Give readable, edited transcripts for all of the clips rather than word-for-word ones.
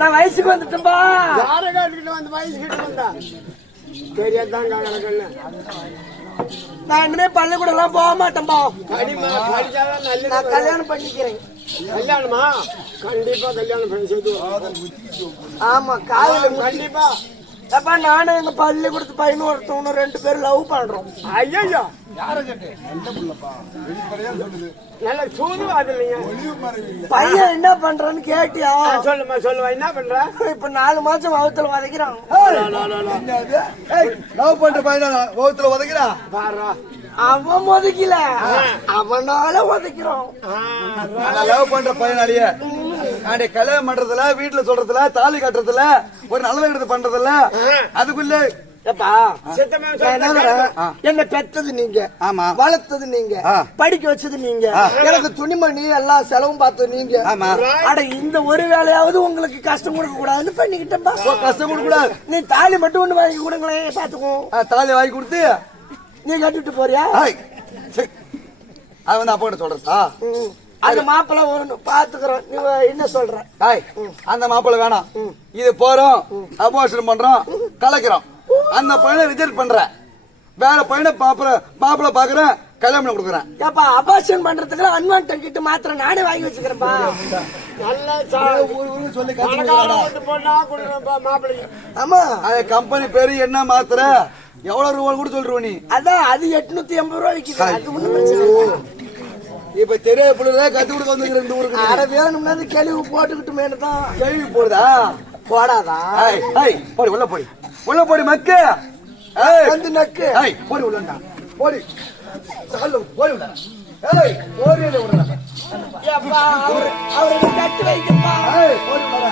நான் வயசுக்கு வந்துட்டேன்பா. யார காட்டுக்கிட்டு வந்து வயசுக்கிட்டு வந்தா தெரியாதான் நான் இனிமே பள்ளிக்கூடம் எல்லாம் போக மாட்டேன்பா. படிச்சாதான் நல்ல. நான் கல்யாணம் பண்ணிக்கிறேன். கல்யாணமா? கண்டிப்பா கல்யாணம் பண்ணி செய்து. ஆமா காதல் கண்டிப்பா. அப்பா நானும் எங்க பள்ளிக்கூடத்து பையனும் ஒருத்தவங்க 2 பேரும் லவ் பண்றோம். ஐயோ யார கேட்டு வெளிப்படையா சொல்லுது. நல்ல சூதுவாது இல்லையா? பையன் என்ன பண்றான்னு கேட்டியா? சொல்லுமா சொல்லுவா. என்ன பண்ற? இப்ப 4 மாசம் வகுத்துல வதைக்கிறான். லவ் பண்ற பையனா வகுத்துல உதைக்கிறான் பாரு. அவன் உதைக்கல, அவனால உதைக்கிறான். லவ் பண்ற பையனாடியே கல்யாணம் பண்றதுல, வீட்டுல சொல்றதுல, தாலி கட்டுறதுல, ஒரு நல்ல இடத்து பண்றதுல, அதுக்குள்ள என்ன பெற்றது நீங்க, ஆமா, வளர்த்தது நீங்க, படிக்க வச்சது நீங்க, எனக்கு துணிமணி எல்லாம் செலவும் பார்த்தது நீங்க. அட இந்த ஒரு வேலையாவது உங்களுக்கு கஷ்டம் கொடுக்க கூடாதுன்னு பண்ணிக்கிட்டேன்பா. கஷ்டம் கொடுக்க கூடாது. நீ தாலி மட்டும் ஒண்ணு வாங்கி கொடுங்களேன், பாத்துக்கோ. தாலி வாங்கி கொடுத்து நீ கட்டிட்டு போறியா? அது வந்து அப்பா கிட்ட சொல்றதா? அந்த மாப்பிள்ள பாத்துக்கிறோம். நீ என்ன சொல்ற? அந்த மாப்பிள்ள வேணாம், இது போறோம், அபோஷன் பண்றோம், கலைக்கிறோம். அந்த பையனை ரிஜெக்ட் பண்ற, வேற பையனை மாப்பிள்ள பாக்குறேன், கல்யாணம் பண்ணி கொடுக்குறேன். ஏப்பா அபார்ஷன் பண்றதுக்கு அன்வான்ட் கிட்ட மாத்திரம் நானே வாங்கி வச்சுக்கிறேன்ப்பா. சொல்லி ஆமா, அது கம்பெனி பேரு என்ன மாத்திர, எவ்வளவு ரூபா கூட சொல்றோம் நீ. அதான் அது 880 ரூபாய் விக்குது. அது ஒண்ணும் பிரச்சனை இல்ல. இப்ப தெரிய பிள்ளை கத்து கொடுக்க வந்து 2 ஊருக்கு அரை வேணும்னா கழிவு போட்டுக்கிட்டுமே தான். கேள்வி போடுதா? போடாதா? போடி உள்ள போடி, உள்ள போடி மக்கு வந்து நக்கு போடி உள்ளா போடி போடி உள்ள போடி உள்ள அவரை கட்டு வைக்கப்பா. போடி உள்ள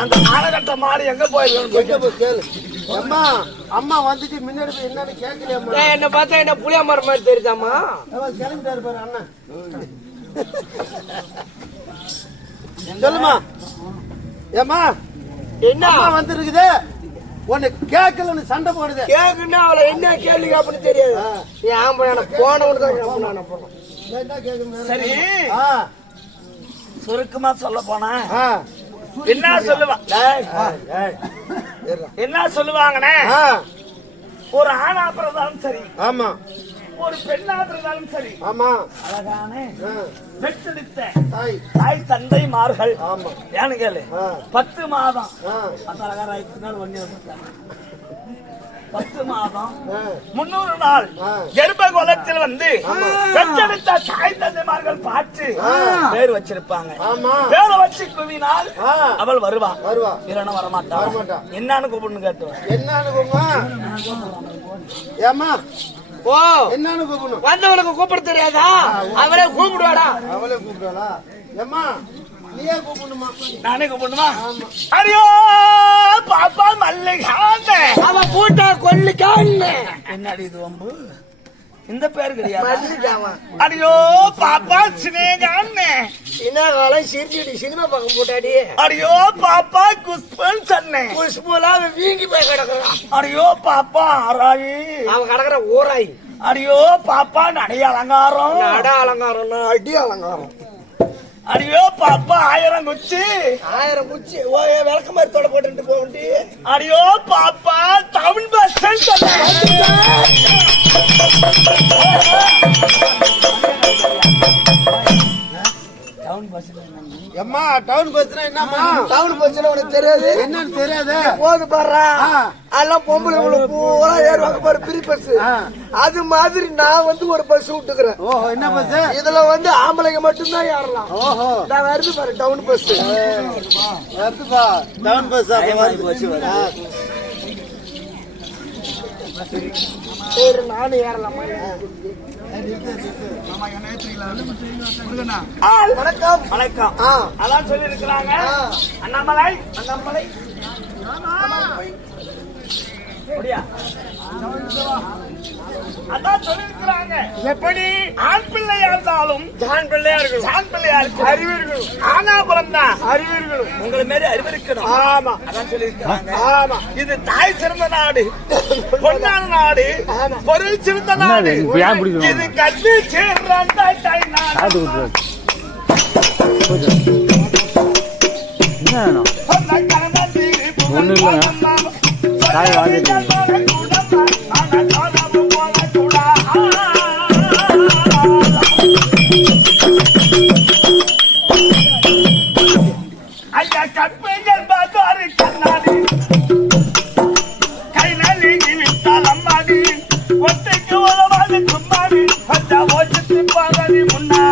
அந்த மாலகட்ட மாடு எங்க போயிருக்கு? அம்மா வந்துட்டு முன்னாடி போய் என்னன்னு கேட்கலையம்மா. என்ன பார்த்தா என்ன புளியா மரம் மாதிரி தெரியுதாமா? கிளம்பிட்டாரு பாரு அண்ணன். சொல்லுமா ஏமா என்ன வந்துருக்குது? உன்னை கேட்கலன்னு சண்டை போடுது. கேக்குன்னா அவளை என்ன கேள்வி அப்படின்னு தெரியாது. ஏன் போன சரி சுருக்கமா சொல்ல போனா என்ன சொல்லுவா என்ன சொல்லுவாங்கண்ணே, ஒரு ஆணா பிறந்தாலும் சரி, ஆமா, ஒரு பெண்ணாக இருந்தாலும் சரி, ஆமா அழகான பெற்றெடுத்த தாய் தாய் தந்தைமார்கள் ஆமா ஏன்னு கேளு, 10 மாதம் அந்த அழகான 10 மாதம் 300 நாள் கர்ப்ப கோலத்தில் வந்து பெற்றெடுத்த தாய் தந்தைமார்கள் பார்த்து பேர் வச்சிருப்பாங்க. பேரை வச்சு குவினால் அவள் வருவா, இல்லைன்னா வரமாட்டா. என்னன்னு கூப்பிடணும் கேட்டுவா. என்னன்னு ஏமா ஓ என்னன்னு கூப்பிடணும்? வந்தவனுக்கு கூப்பிட தெரியாதா? அவளே கூப்பிடுவாடா. அவளே கூப்பிடுவாளா? ஏமா நீயே கூப்பிடணுமா? நானே கூப்பிடணுமா? அடியோ பாப்பா மல்லிகாந்த அவன் பூட்டா கொல்லிக்கான்னு. என்னடி இது வம்பு? இந்த பேரு கிடையாது. மல்லிகாவன். அடியோ பாப்பா சினேகான்னு. சின்னகாலம் சிரிச்சுடி சினிமா பக்கம் போட்டாடி. அடியோ பாப்பா குஷ்பன் சொன்னேன். குஷ்புலாம் வீங்கி போய் கிடக்குறான். அடியோ பாப்பா ஆராயி. அவன் கிடக்குற ஊராய். அடியோ பாப்பா நடை அலங்காரம். நட அலங்காரம் அடி அலங்காரம். அடியோ பாப்பா 1000 குச்சி. 1000 குச்சி விளக்க மாதிரி தொட போட்டு போகண்டி. அடியோ பாப்பா டவுன் பஸ் எம்மா டவுன் பஸ்னா என்னம்மா? டவுன் பஸ்னா உனக்கு தெரியாது? என்னன்னு தெரியாது. போது பாரு, அதெல்லாம் பொம்பளை பூரா ஏறுவாங்க பாரு, பிரி பஸ். அது மாதிரி நான் வந்து ஒரு பஸ் விட்டுக்கிறேன். ஓஹோ, என்ன பஸ்? இதுல வந்து ஆம்பளைங்க மட்டும்தான் ஏறலாம். ஓஹோ, நான் வருது பாரு டவுன் பஸ். வருதுப்பா டவுன் பஸ். சரி நானும் ஏறலாம். வணக்கம் வணக்கம். அதான் சொல்லி இருக்கிறாங்க. அண்ணாமலை அண்ணாமலை அதான் சொல்லி இருக்கிறாங்க. எப்படி ஆண் பிள்ளையா இருந்தாலும் ஆண் பிள்ளையா இருக்கணும். ஆண் பிள்ளையா இருக்கு அறிவு இருக்கணும். ஆனாபுரம் தான் அறிவு இருக்கணும். உங்களை மாரி அறிவு இருக்கணும். ஆமா, அதான் சொல்லி இருக்கிறாங்க. ஆமா, இது தாய் சிறந்த நாடு, பொன்னான நாடு, பொருள் சிறந்த நாடு. இது கல்வி சேர்ந்த தாய் நாடு. ஒண்ணு இல்லைங்க தாய் வாங்கிட்டு ஐயா கற்பைகள் பார்த்தாரு கண்ணாடி கை நலிங்கி விட்டால் அம்மாடி ஒத்தைக்கு உதவாது கும்மாடி கொஞ்சம் ஓச்சு பாதடி முன்னா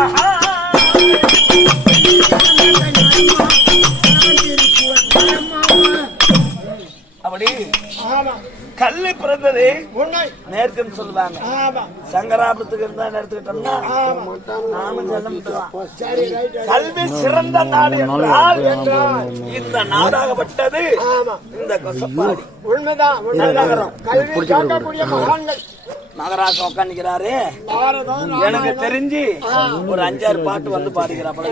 அப்படி கல்லு பிறந்தது நேர்க்குன்னு சொல்லுவாங்க. சங்கராபத்துக்கு இருந்தா எடுத்துக்கிட்டோம்னா நானும் கல்வி சிறந்த நாடு என்றால் இந்த நாடாகப்பட்டது இந்த கொசப்பாடி. உண்மைதான், நகரம் கல்வி காக்கக்கூடிய மகான்கள் மகராசம் உட்காந்துக்கிறாரு. எனக்கு தெரிஞ்சு ஒரு 5-6 பாட்டு வந்து பாடிக்கிறாப்ப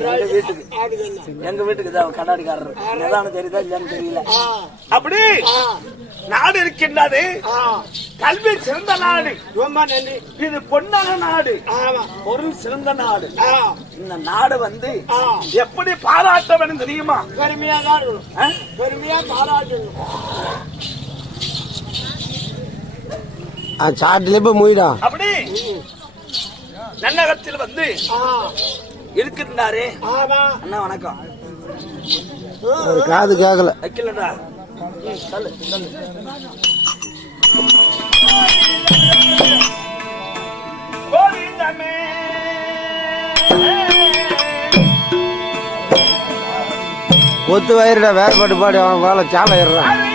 எங்க வீட்டுக்கு தான் கண்ணாடிக்காரர். எதானு தெரியுதா இல்லன்னு தெரியல. அப்படி நாடு இருக்கின்றது. கல்வி சிறந்த நாடு. ரொம்ப நன்றி. இது பொன்னான நாடு, பொருள் சிறந்த நாடு. இந்த நாடு வந்து எப்படி பாராட்ட வேண்டும் தெரியுமா? பெருமையா தான் இருக்கணும். பெருமையா பாராட்டணும். சாட்டிலே போய் மூயிடா. அப்படி நன்னகத்தில் வந்து இருக்கின்றாரே. அண்ணா வணக்கம். காது கேட்கல வைக்கலடா. ஒத்து வயிறுடா வேறுபாட்டு பாடி அவன் வேலை சாலை ஏறுறான்.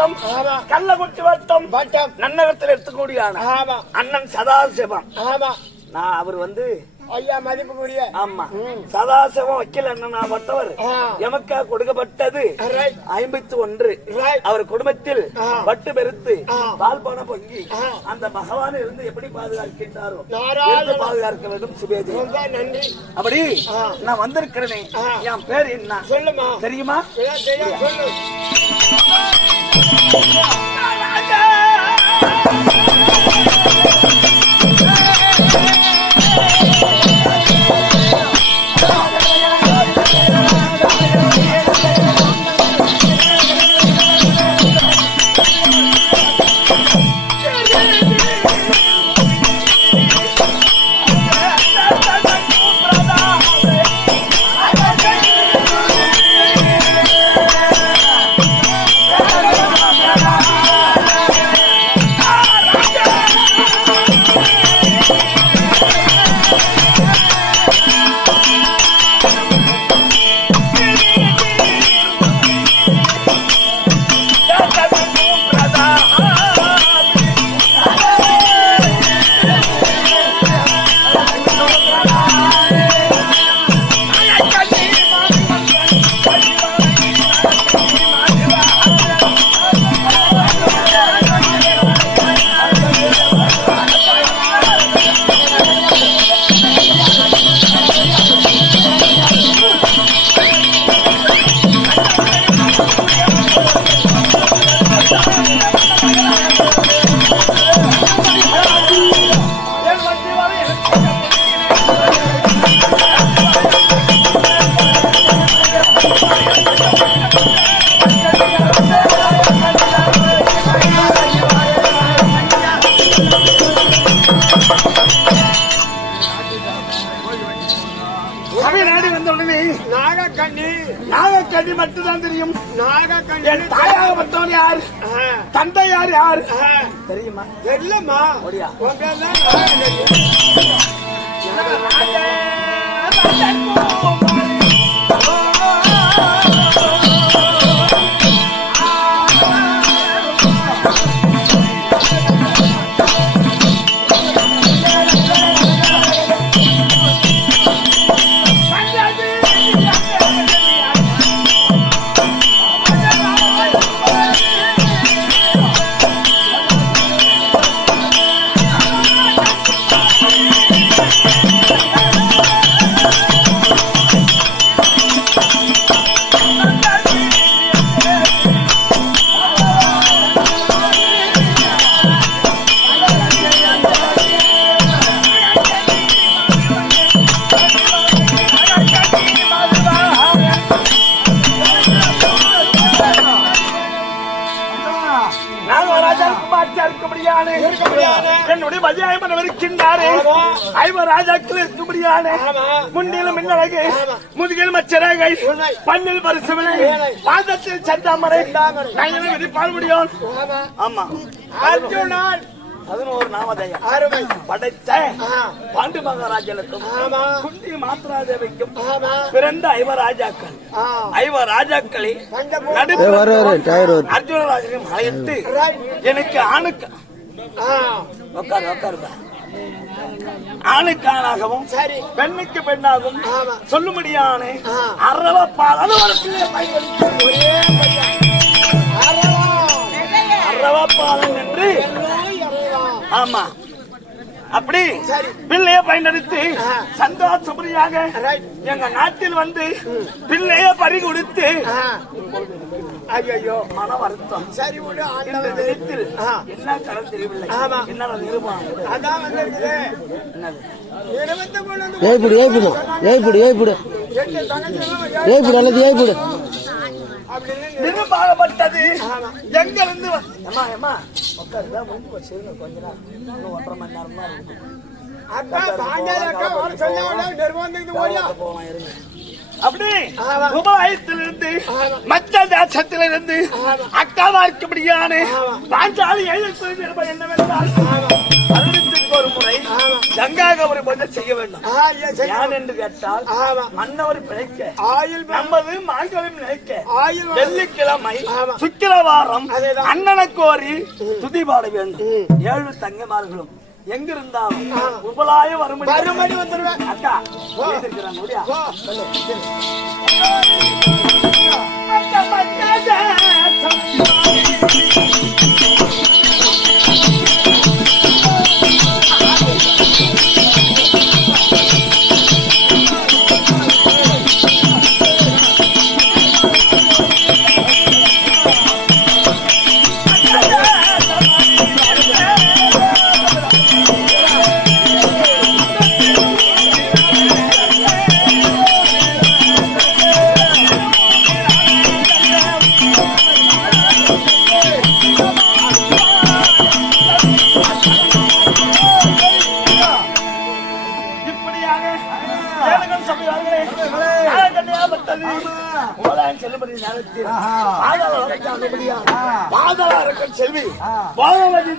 மாவட்டம் கள்ளக்குறிச்சி வட்டம் நன்னகத்தில் எடுத்துக்கூடிய அண்ணன் சதாசிவம். நான் அவர் வந்து ஐயா மதிப்புக்குரிய ஆமா சதாசிவம் வக்கீல் அண்ணனா பட்டவர் எமக்கா கொடுக்கப்பட்டது 51. அவர் குடும்பத்தில் வட்டு பெருத்து பால் பணம் பொங்கி அந்த பகவான் இருந்து எப்படி பாதுகாக்கின்றாரோ பாதுகாக்க வேண்டும் சுபேதி. நன்றி. அப்படி நான் வந்திருக்கிறேனே என் பேர் என்ன சொல்லுமா தெரியுமா? சொல்லு. நாகக்கண்ணி மட்டும்தான் தெரியும். என் தாயாகப்பட்டவன் யார், தந்தை யார் யார் தெரியுமா? இல்லம்மா என்னுடைய மதியாயம் இருக்கின்றாரு. ஐவராஜாக்கள் இருக்கும்படியான முன்னிலும் மின்னழகு, முதுகில் மச்சரகை, பல்லில் பரிசுவினை, பாதத்தில் சந்தாமரை, நயனில் பால் முடியும். ஆமா அர்ஜுனன் 11 நாமதேயம் படைத்த பாண்டு மகாராஜனுக்கும் குந்தி மாத்ராதேவிக்கும் பிறந்த ஐவராஜாக்கள். ஐவராஜாக்களை அர்ஜுனராஜனையும் அழைத்து எனக்கு ஆணுக்கானாகவும் பெண்ணுக்கு பெண்ணாகவும் சொல்லும்படியான அரவப்பால் அரவப்பாலன் என்று ஆமா அப்படி பிள்ளைய பயன்படுத்தி சந்தோஷபடியாக எங்க நாட்டில் வந்து பிள்ளைய பறி கொடுத்து ஐயோ மன வருத்தம். சரி விடு, இந்த தினத்தில் என்ன கடன் தெரியவில்லை. என்ன நிருபம் அதான் வந்திருக்குது. நிருபாகப்பட்டது எங்கிருந்து கொஞ்ச நேரம் 1.5 மணி நேரம் தான் அப்படி துபாயத்திலிருந்து மற்ற தேசத்திலிருந்து அக்காவாய்க்கும்படியான பாஞ்சாலி எழுத்து என்னவென்றால் வருடத்துக்கு ஒரு முறை கங்கா கௌரி பூஜை செய்ய வேண்டும். ஏன் செய்ய ஏன் என்று கேட்டால் ஆமா. மன்னவர் பிழைக்க ஆயுள் நமது மாங்களும் நினைக்க ஆயுள் வெள்ளிக்கிழமை ஆமா. சுக்கிரவாரம் அதேதான். அண்ணனை கோரி துதி பாட வேண்டும். 7 தங்கமார்களும் எங்கிருந்தாலும் உபலாய வரும்படி மறுபடி வந்துருவேன். அக்கா இருக்கிறாங்க முடியா போ. இப்படியாக ஏழுகம் சபையார்களே கல்யாணப்பட்டது உங்களால் செல்லுபடி நேரத்தில் பாதாள வரைக்கும் அனுமதியா பாதாள செல்வி பாதவதி